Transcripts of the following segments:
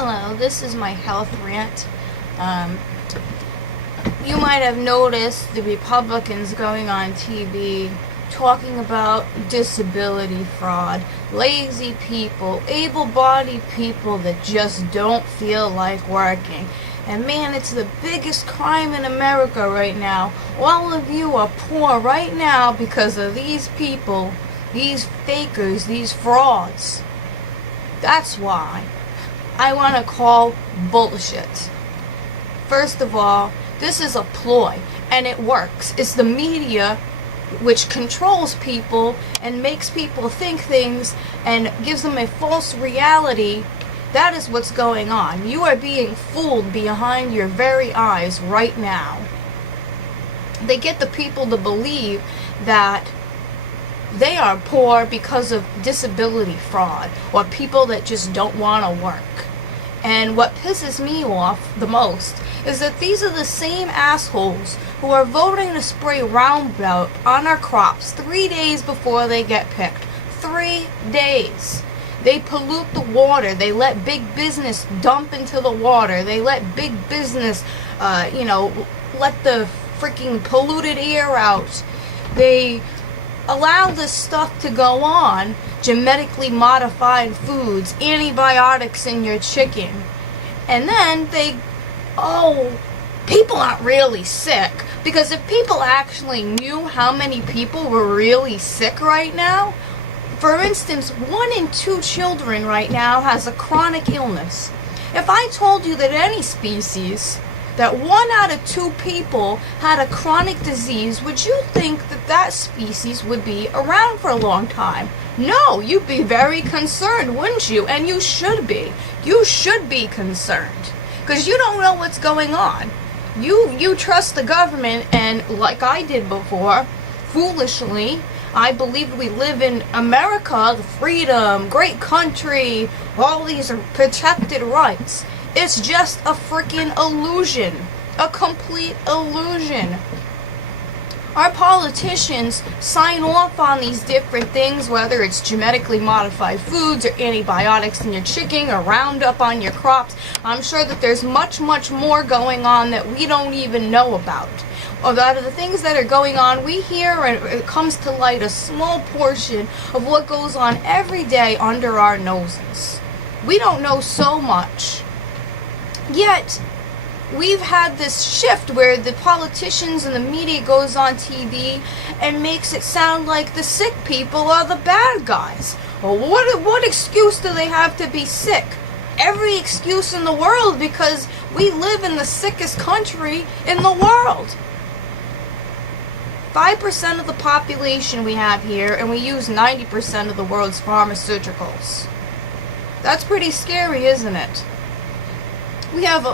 Hello, this is my health rant. You might have noticed the Republicans going on TV talking about disability fraud, lazy people, able-bodied people that just don't feel like working. And man, it's the biggest crime in America right now. All of you are poor right now because of these people, these fakers, these frauds. That's why I want to call bullshit. First of all, this is a ploy, and it works. It's the media which controls people and makes people think things and gives them a false reality. That is what's going on. You are being fooled behind your very eyes right now. They get the people to believe that they are poor because of disability fraud or people that just don't want to work. And what pisses me off the most is that these are the same assholes who are voting to spray Roundup on our crops 3 days before they get picked. 3 days. They pollute the water. They let big business dump into the water. They let big business, let the freaking polluted air out. They allow this stuff to go on, genetically modified foods, antibiotics in your chicken, and then people aren't really sick, because if people actually knew how many people were really sick right now, for instance, 1 in 2 children right now has a chronic illness. If I told you that any species, that 1 out of 2 people had a chronic disease, would you think that that species would be around for a long time? No, you'd be very concerned, wouldn't you? And you should be. You should be concerned, because you don't know what's going on. You trust the government, and like I did before, foolishly, I believed we live in America, the freedom, great country, all these are protected rights. It's just a freaking illusion. A complete illusion. Our politicians sign off on these different things, whether it's genetically modified foods or antibiotics in your chicken or Roundup on your crops. I'm sure that there's much, much more going on that we don't even know about. Or that the things that are going on, we hear, and it comes to light a small portion of what goes on every day under our noses. We don't know so much. Yet, we've had this shift where the politicians and the media goes on TV and makes it sound like the sick people are the bad guys. Well, what excuse do they have to be sick? Every excuse in the world, because we live in the sickest country in the world. 5% of the population we have here, and we use 90% of the world's pharmaceuticals. That's pretty scary, isn't it? We have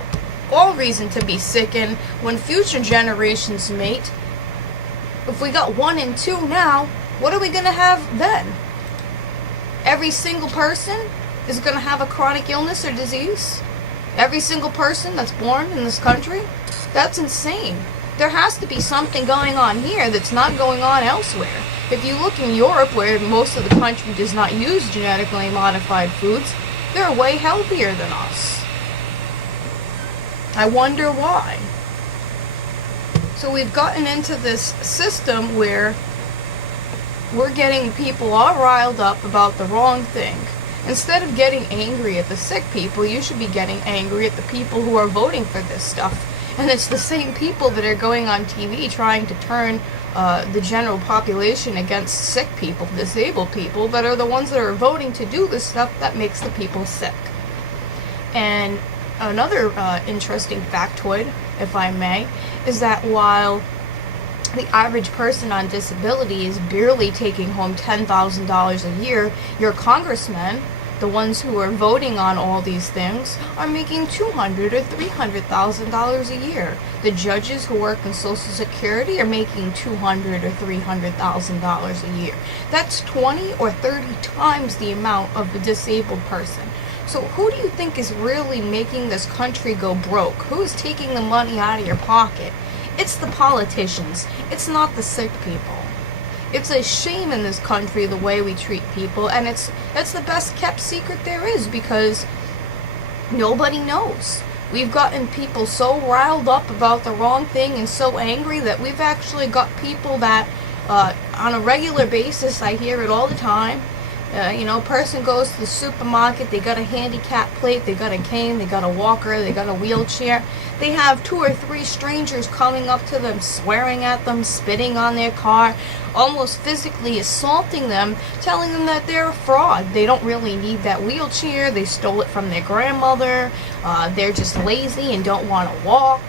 all reason to be sick, and when future generations mate, if we got 1 in 2 now, what are we going to have then? Every single person is going to have a chronic illness or disease? Every single person that's born in this country? That's insane. There has to be something going on here that's not going on elsewhere. If you look in Europe, where most of the country does not use genetically modified foods, they're way healthier than us. I wonder why. So we've gotten into this system where we're getting people all riled up about the wrong thing. Instead of getting angry at the sick people, you should be getting angry at the people who are voting for this stuff. And it's the same people that are going on TV trying to turn the general population against sick people, disabled people, that are the ones that are voting to do this stuff that makes the people sick. And another interesting factoid, if I may, is that while the average person on disability is barely taking home $10,000 a year, your congressmen, the ones who are voting on all these things, are making $200,000 or $300,000 a year. The judges who work in Social Security are making $200,000 or $300,000 a year. That's 20 or 30 times the amount of the disabled person. So who do you think is really making this country go broke? Who is taking the money out of your pocket? It's the politicians. It's not the sick people. It's a shame in this country the way we treat people, and it's the best kept secret there is, because Nobody knows. We've gotten people so riled up about the wrong thing and so angry that we've actually got people that on a regular basis, I hear it all the time. A person goes to the supermarket, they got a handicap plate, they got a cane, they got a walker, they got a wheelchair. They have 2 or 3 strangers coming up to them, swearing at them, spitting on their car, almost physically assaulting them, telling them that they're a fraud. They don't really need that wheelchair, they stole it from their grandmother, they're just lazy and don't want to walk.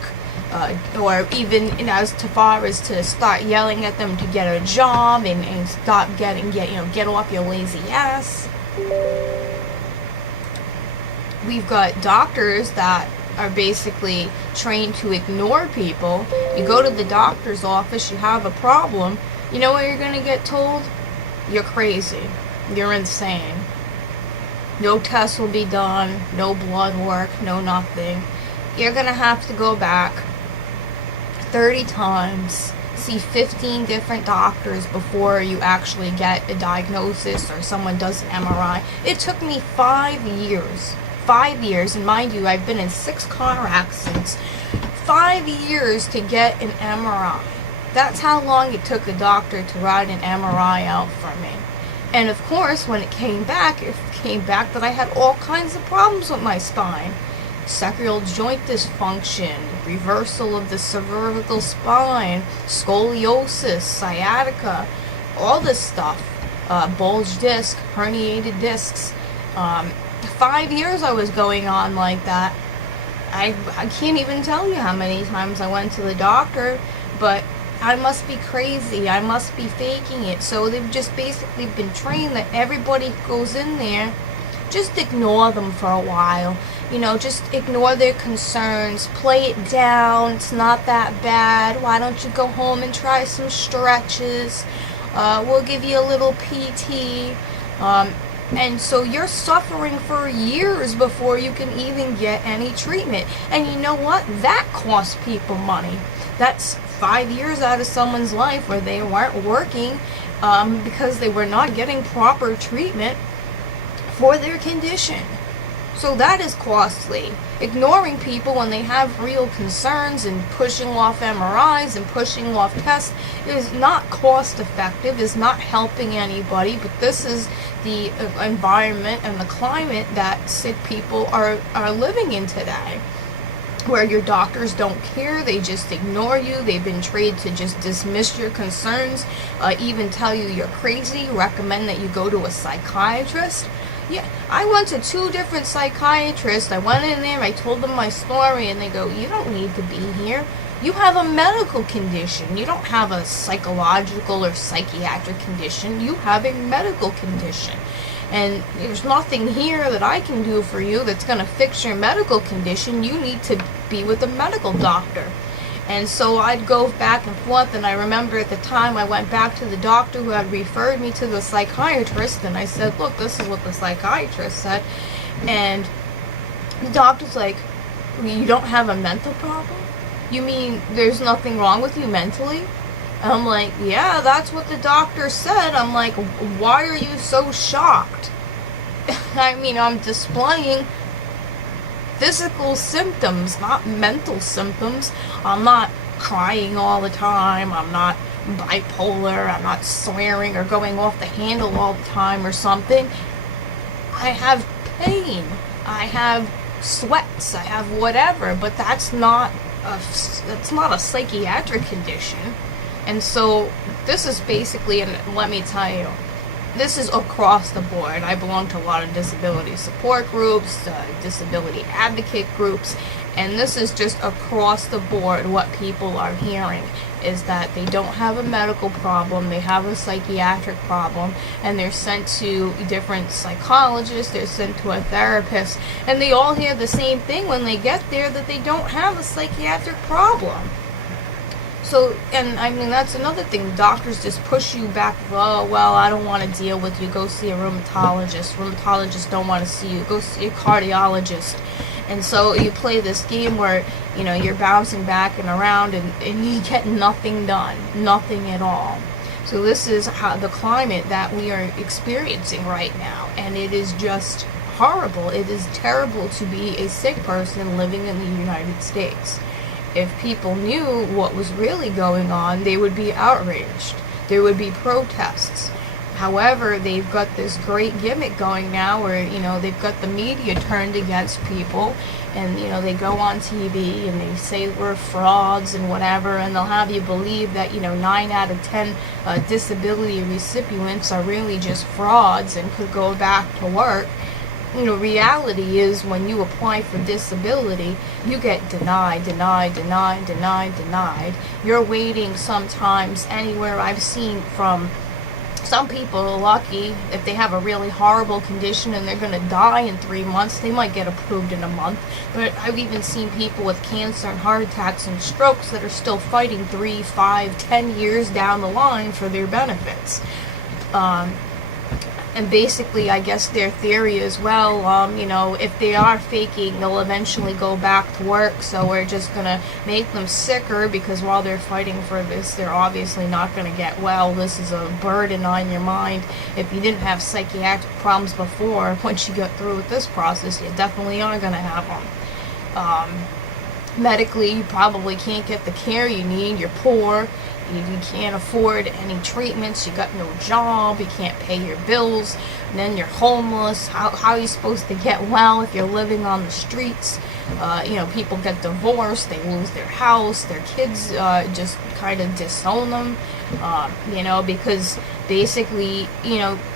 Or even as far as to start yelling at them to get a job and stop get off your lazy ass. We've got doctors that are basically trained to ignore people. You go to the doctor's office, you have a problem, you know what you're going to get told? You're crazy. You're insane. No tests will be done, no blood work, no nothing. You're going to have to go back 30 times, see 15 different doctors before you actually get a diagnosis or someone does an MRI. It took me 5 years. 5 years, and mind you, I've been in 6 car accidents. 5 years to get an MRI. That's how long it took a doctor to write an MRI out for me. And of course, when it came back that I had all kinds of problems with my spine. Sacral joint dysfunction, reversal of the cervical spine, scoliosis, sciatica, all this stuff, bulged disc, herniated discs. 5 years I was going on like that. I can't even tell you how many times I went to the doctor, but I must be crazy. I must be faking it. So they've just basically been trained that everybody who goes in there, just ignore them for a while. Just ignore their concerns, play it down, it's not that bad, why don't you go home and try some stretches, we'll give you a little PT, and so you're suffering for years before you can even get any treatment. And you know what? That costs people money. That's 5 years out of someone's life where they weren't working because they were not getting proper treatment for their condition. So that is costly. Ignoring people when they have real concerns and pushing off MRIs and pushing off tests is not cost effective, is not helping anybody, but this is the environment and the climate that sick people are living in today. Where your doctors don't care, they just ignore you, they've been trained to just dismiss your concerns, even tell you you're crazy, recommend that you go to a psychiatrist. Yeah, I went to 2 different psychiatrists. I went in there, I told them my story, and they go, you don't need to be here. You have a medical condition. You don't have a psychological or psychiatric condition. You have a medical condition. And there's nothing here that I can do for you that's going to fix your medical condition. You need to be with a medical doctor. And so I'd go back and forth, and I remember at the time I went back to the doctor who had referred me to the psychiatrist, and I said, look, this is what the psychiatrist said. And the doctor's like, you don't have a mental problem? You mean there's nothing wrong with you mentally? And I'm like, yeah, that's what the doctor said. I'm like, why are you so shocked? I mean, I'm displaying physical symptoms, not mental symptoms. I'm not crying all the time. I'm not bipolar. I'm not swearing or going off the handle all the time or something. I have pain. I have sweats. I have whatever, but that's not a psychiatric condition. And so this is basically, and let me tell you, this is across the board. I belong to a lot of disability support groups, disability advocate groups, and this is just across the board what people are hearing is that they don't have a medical problem, they have a psychiatric problem, and they're sent to different psychologists, they're sent to a therapist, and they all hear the same thing when they get there, that they don't have a psychiatric problem. So, and I mean, that's another thing. Doctors just push you back. Oh, well, I don't want to deal with you. Go see a rheumatologist. Rheumatologists don't want to see you. Go see a cardiologist. And so you play this game where, you're bouncing back and around and you get nothing done. Nothing at all. So this is how the climate that we are experiencing right now. And it is just horrible. It is terrible to be a sick person living in the United States. If people knew what was really going on, they would be outraged. There would be protests. However, they've got this great gimmick going now where, they've got the media turned against people, and, they go on TV and they say we're frauds and whatever, and they'll have you believe that, 9 out of 10 disability recipients are really just frauds and could go back to work. Reality is when you apply for disability, you get denied. You're waiting sometimes anywhere I've seen from some people are lucky if they have a really horrible condition and they're going to die in 3 months, they might get approved in a month. But I've even seen people with cancer and heart attacks and strokes that are still fighting 3, 5, 10 years down the line for their benefits. And basically, I guess their theory is, if they are faking, they'll eventually go back to work, so we're just going to make them sicker because while they're fighting for this, they're obviously not going to get well. This is a burden on your mind. If you didn't have psychiatric problems before, once you get through with this process, you definitely are going to have them. Medically, you probably can't get the care you need. You're poor. You can't afford any treatments. You got no job. You can't pay your bills. And then you're homeless. How are you supposed to get well if you're living on the streets? People get divorced. They lose their house. Their kids just kind of disown them. Because basically,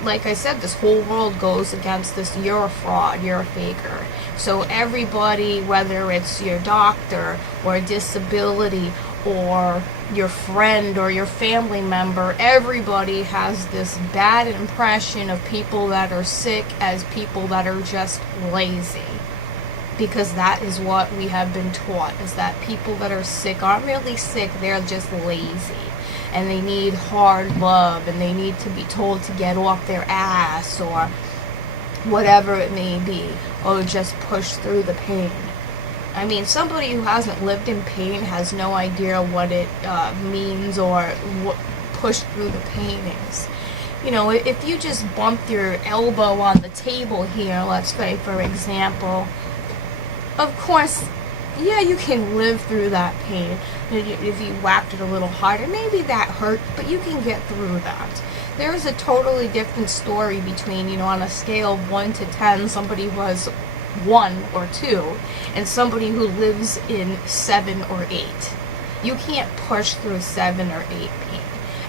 like I said, this whole world goes against this. You're a fraud. You're a faker. So everybody, whether it's your doctor or a disability or your friend or your family member, everybody has this bad impression of people that are sick as people that are just lazy. Because that is what we have been taught, is that people that are sick aren't really sick, they're just lazy. And they need hard love, and they need to be told to get off their ass, or whatever it may be, or just push through the pain. I mean, somebody who hasn't lived in pain has no idea what it means or what push through the pain is. If you just bumped your elbow on the table here, let's say, for example, of course, you can live through that pain. If you whacked it a little harder, maybe that hurt, but you can get through that. There's a totally different story between, on a scale of 1 to 10, somebody was 1 or 2, and somebody who lives in 7 or 8. You can't push through 7 or 8 pain.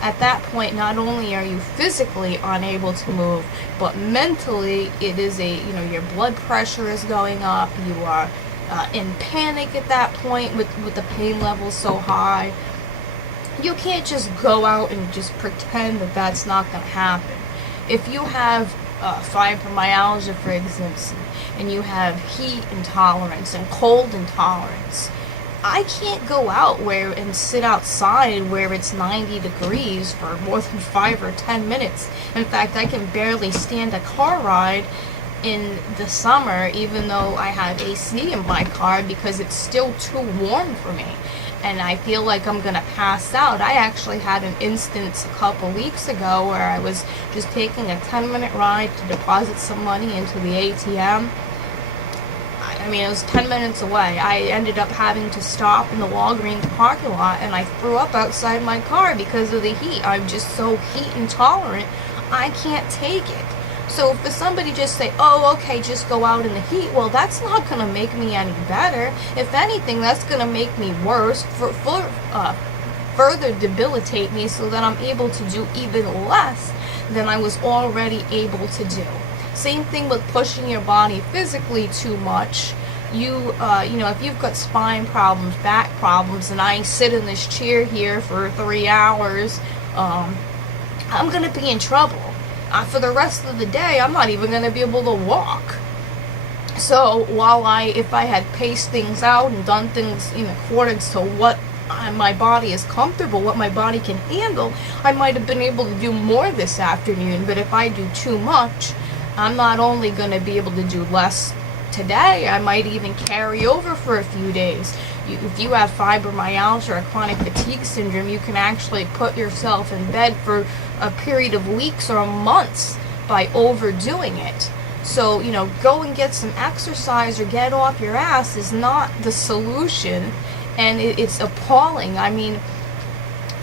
At that point, not only are you physically unable to move, but mentally it is your blood pressure is going up, you are in panic at that point with the pain levels so high. You can't just go out and just pretend that that's not going to happen. If you have fibromyalgia, for instance, and you have heat intolerance and cold intolerance, I can't go out and sit outside where it's 90 degrees for more than 5 or 10 minutes. In fact, I can barely stand a car ride in the summer, even though I have AC in my car, because it's still too warm for me. And I feel like I'm going to pass out. I actually had an instance a couple weeks ago where I was just taking a 10-minute ride to deposit some money into the ATM. I mean, it was 10 minutes away. I ended up having to stop in the Walgreens parking lot, and I threw up outside my car because of the heat. I'm just so heat intolerant, I can't take it. So for somebody just say, oh, okay, just go out in the heat, well, that's not going to make me any better. If anything, that's going to make me worse, further debilitate me so that I'm able to do even less than I was already able to do. Same thing with pushing your body physically too much. If you've got spine problems, back problems, and I sit in this chair here for 3 hours, I'm going to be in trouble. For the rest of the day, I'm not even going to be able to walk. So if I had paced things out and done things in accordance to what my body is comfortable, what my body can handle, I might have been able to do more this afternoon. But if I do too much, I'm not only going to be able to do less today, I might even carry over for a few days. If you have fibromyalgia or chronic fatigue syndrome, you can actually put yourself in bed for a period of weeks or months by overdoing it. So, go and get some exercise or get off your ass is not the solution. And it's appalling. I mean,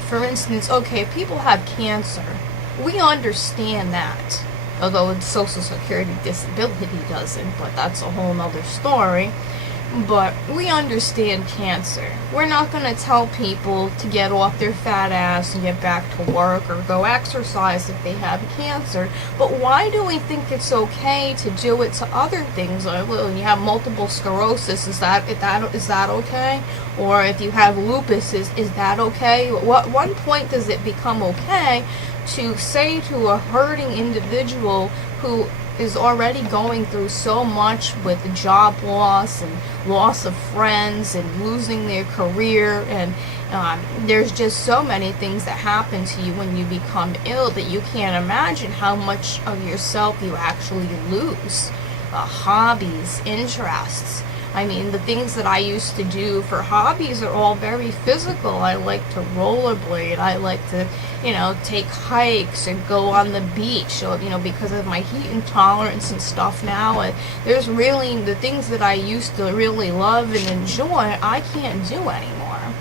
for instance, okay, people have cancer. We understand that. Although the Social Security disability doesn't, but that's a whole nother story. But we understand cancer. We're not going to tell people to get off their fat ass and get back to work or go exercise if they have cancer. But why do we think it's okay to do it to other things? Like, well, you have multiple sclerosis, is that okay? Or if you have lupus, is that okay? What one point does it become okay to say to a hurting individual who is already going through so much with job loss and loss of friends and losing their career, and there's just so many things that happen to you when you become ill that you can't imagine how much of yourself you actually lose. Hobbies, interests. I mean, the things that I used to do for hobbies are all very physical. I like to rollerblade. I like to, take hikes and go on the beach. So, because of my heat intolerance and stuff now, there's really the things that I used to really love and enjoy, I can't do anymore.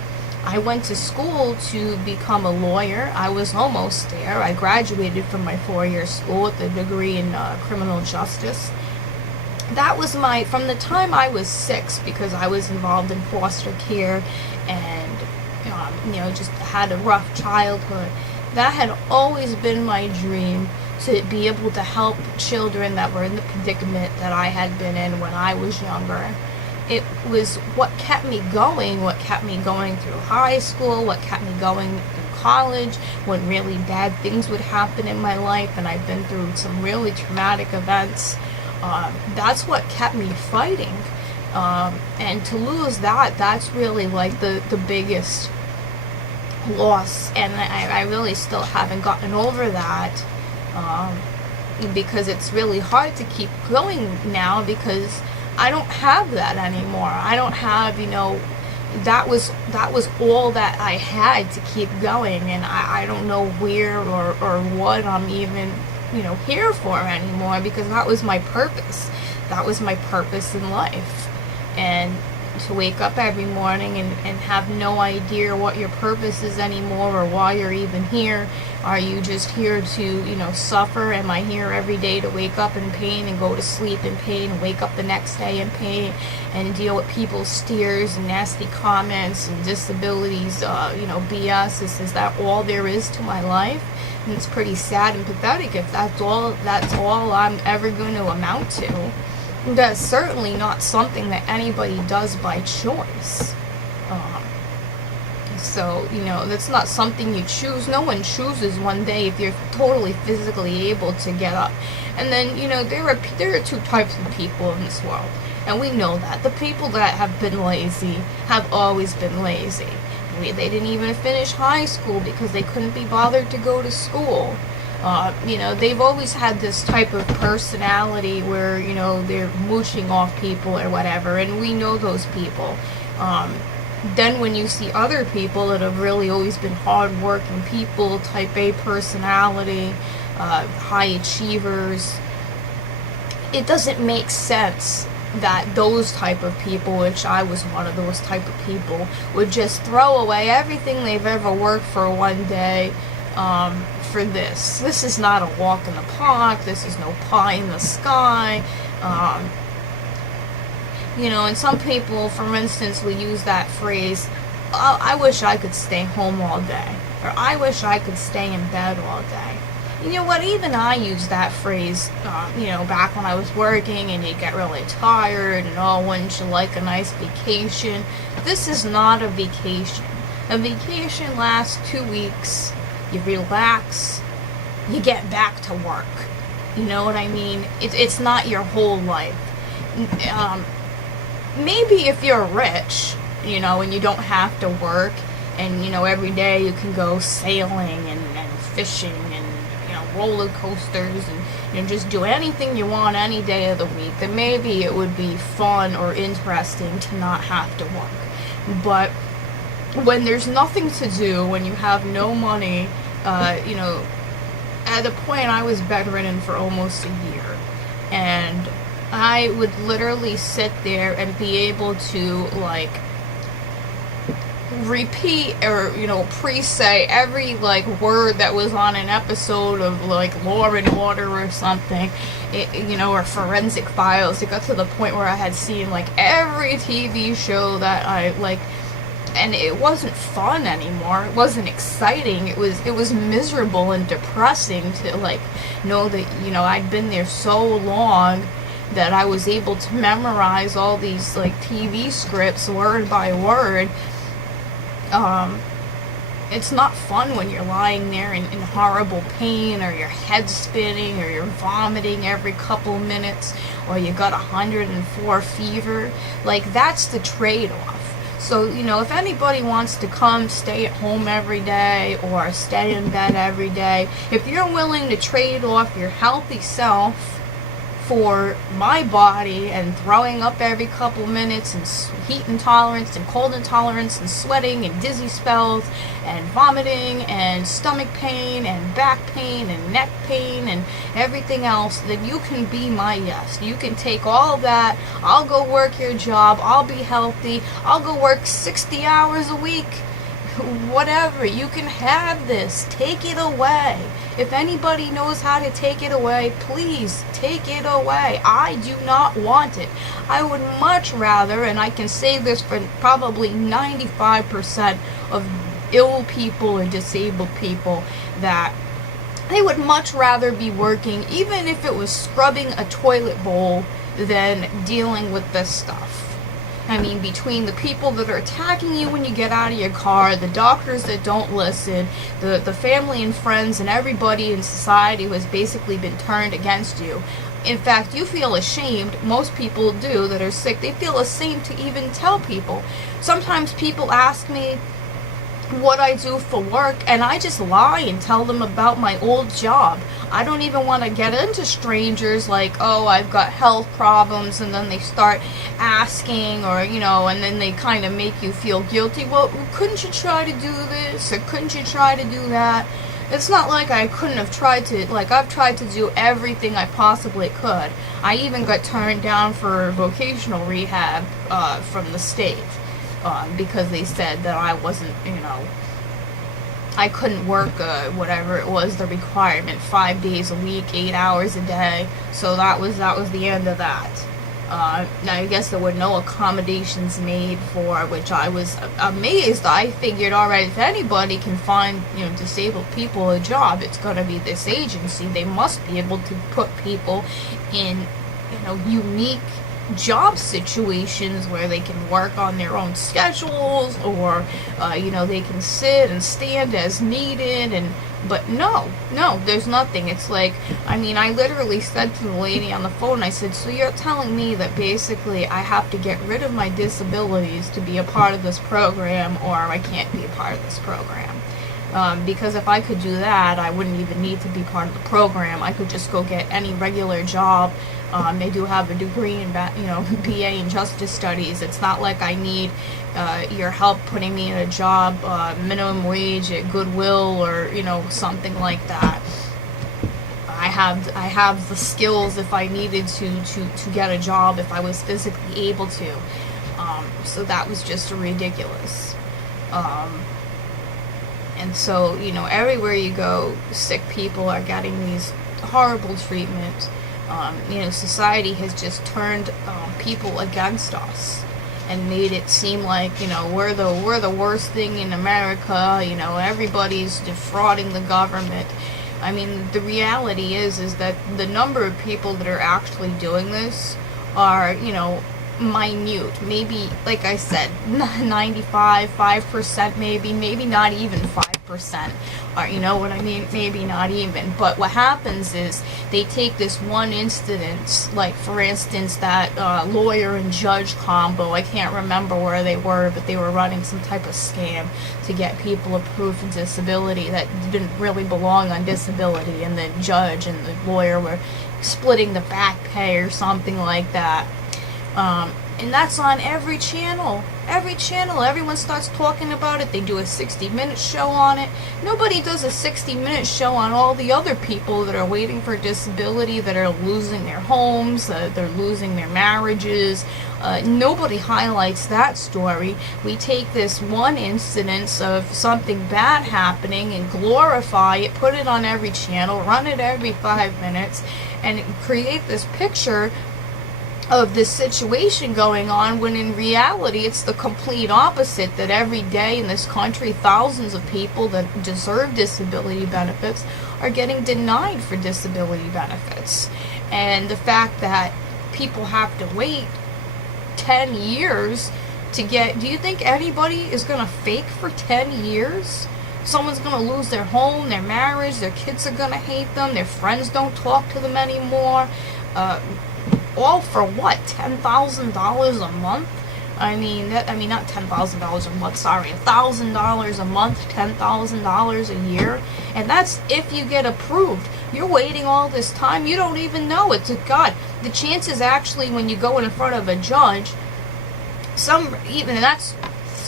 I went to school to become a lawyer. I was almost there. I graduated from my 4-year school with a degree in criminal justice. That was from the time I was 6, because I was involved in foster care and, just had a rough childhood. That had always been my dream, to be able to help children that were in the predicament that I had been in when I was younger. It was what kept me going, through high school, what kept me going through college, when really bad things would happen in my life, and I've been through some really traumatic events. That's what kept me fighting, and to lose that's really like the biggest loss, and I really still haven't gotten over that, because it's really hard to keep going now, because I don't have that anymore. I don't have, that was all that I had to keep going, and I don't know where or what I'm even here for anymore, because that was my purpose. That was my purpose in life. And to wake up every morning and have no idea what your purpose is anymore, or why you're even here. Are you just here to, suffer? Am I here every day to wake up in pain and go to sleep in pain and wake up the next day in pain and deal with people's stares and nasty comments and disabilities, BS? Is that all there is to my life? And it's pretty sad and pathetic if that's all I'm ever going to amount to. That's certainly not something that anybody does by choice. So, that's not something you choose. No one chooses one day if you're totally physically able to get up. And then, there are two types of people in this world. And we know that. The people that have been lazy have always been lazy. They didn't even finish high school because they couldn't be bothered to go to school. They've always had this type of personality where, they're mooching off people or whatever, and we know those people. Then when you see other people that have really always been hard-working people, type A personality, high achievers, it doesn't make sense that those type of people, which I was one of those type of people, would just throw away everything they've ever worked for one day for this. This is not a walk in the park. This is no pie in the sky. And some people, for instance, will use that phrase, oh, I wish I could stay home all day, or I wish I could stay in bed all day. You know what, even I used that phrase, back when I was working and you'd get really tired and, oh, wouldn't you like a nice vacation? This is not a vacation. A vacation lasts 2 weeks, you relax, you get back to work. You know what I mean? It's not your whole life. Maybe if you're rich, and you don't have to work, and, every day you can go sailing and fishing and roller coasters and just do anything you want any day of the week, then maybe it would be fun or interesting to not have to work. But when there's nothing to do, when you have no money, at the point I was bedridden for almost a year, and I would literally sit there and be able to, like, repeat or, pre-say every, like, word that was on an episode of, like, Law and Order or something, or Forensic Files. It got to the point where I had seen, like, every TV show that I, like, and it wasn't fun anymore. It wasn't exciting. It was miserable and depressing to, like, know that, I'd been there so long that I was able to memorize all these, like, TV scripts word by word. It's not fun when you're lying there in horrible pain, or your head's spinning, or you're vomiting every couple minutes, or you got 104 fever. Like, that's the trade-off. So, if anybody wants to come stay at home every day or stay in bed every day, if you're willing to trade off your healthy self for my body and throwing up every couple minutes and heat intolerance and cold intolerance and sweating and dizzy spells and vomiting and stomach pain and back pain and neck pain and everything else, then you can be my guest. You can take all of that. I'll go work your job. I'll be healthy. I'll go work 60 hours a week. Whatever. You can have this. Take it away. If anybody knows how to take it away, please take it away. I do not want it. I would much rather, and I can say this for probably 95% of ill people and disabled people, that they would much rather be working, even if it was scrubbing a toilet bowl, than dealing with this stuff. I mean, between the people that are attacking you when you get out of your car, the doctors that don't listen, the family and friends and everybody in society who has basically been turned against you. In fact, you feel ashamed. Most people do that are sick. They feel ashamed to even tell people. Sometimes people ask me what I do for work, and I just lie and tell them about my old job. I don't even want to get into strangers like, oh, I've got health problems, and then they start asking, or, and then they kind of make you feel guilty. Well, couldn't you try to do this, or couldn't you try to do that? It's not like I couldn't have tried to, like, I've tried to do everything I possibly could. I even got turned down for vocational rehab from the state. Because they said that I wasn't, I couldn't work whatever it was, the requirement, 5 days a week, 8 hours a day. So that was the end of that. Now, I guess there were no accommodations made for, which I was amazed. I figured, all right, if anybody can find, disabled people a job, it's going to be this agency. They must be able to put people in, unique job situations where they can work on their own schedules, or they can sit and stand as needed. But no, there's nothing. It's like, I literally said to the lady on the phone, I said, so you're telling me that basically I have to get rid of my disabilities to be a part of this program, or I can't be a part of this program? Because if I could do that, I wouldn't even need to be part of the program. I could just go get any regular job. They do have a degree in, BA in Justice Studies. It's not like I need your help putting me in a job, minimum wage at Goodwill, or something like that. I have the skills if I needed to get a job, if I was physically able to. So that was just ridiculous. And so, everywhere you go, sick people are getting these horrible treatment. Society has just turned people against us and made it seem like, we're the worst thing in America. Everybody's defrauding the government. The reality is that the number of people that are actually doing this are, minute. Maybe, like I said, 5%, maybe not even 5%. Or, you know what I mean? Maybe not even. But what happens is they take this one instance, like, for instance, that lawyer and judge combo. I can't remember where they were, but they were running some type of scam to get people approved for disability that didn't really belong on disability, and the judge and the lawyer were splitting the back pay or something like that. And that's on every channel. Every channel. Everyone starts talking about it. They do a 60-minute show on it. Nobody does a 60-minute show on all the other people that are waiting for disability, that are losing their homes, they're losing their marriages. Nobody highlights that story. We take this one incidence of something bad happening and glorify it, put it on every channel, run it every 5 minutes, and create this picture of this situation going on, when in reality it's the complete opposite. That every day in this country, thousands of people that deserve disability benefits are getting denied for disability benefits. And the fact that people have to wait 10 years to get, do you think anybody is going to fake for 10 years? Someone's going to lose their home, their marriage, their kids are going to hate them, their friends don't talk to them anymore. All for what? $10,000 a month? I mean, not $10,000 a month, sorry, $1,000 a month, $10,000 a year. And that's if you get approved. You're waiting all this time, you don't even know it. To God, the chances actually when you go in front of a judge, even that's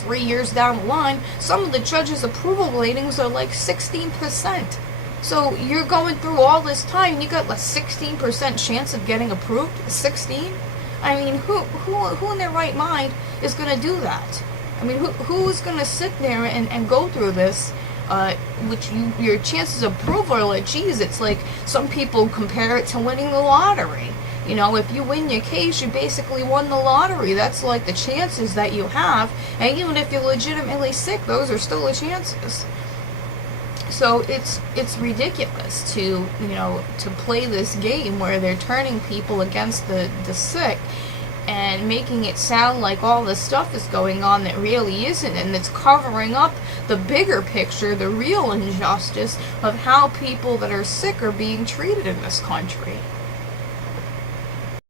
3 years down the line, some of the judges' approval ratings are like 16%. So you're going through all this time, you got a 16% chance of getting approved? 16? I mean, who in their right mind is going to do that? I mean, who's going to sit there and go through this? Your chances of approval are like, geez, it's like some people compare it to winning the lottery. You know, if you win your case, you basically won the lottery. That's like the chances that you have. And even if you're legitimately sick, those are still the chances. So it's ridiculous to play this game where they're turning people against the sick and making it sound like all this stuff is going on that really isn't, and it's covering up the bigger picture, the real injustice of how people that are sick are being treated in this country.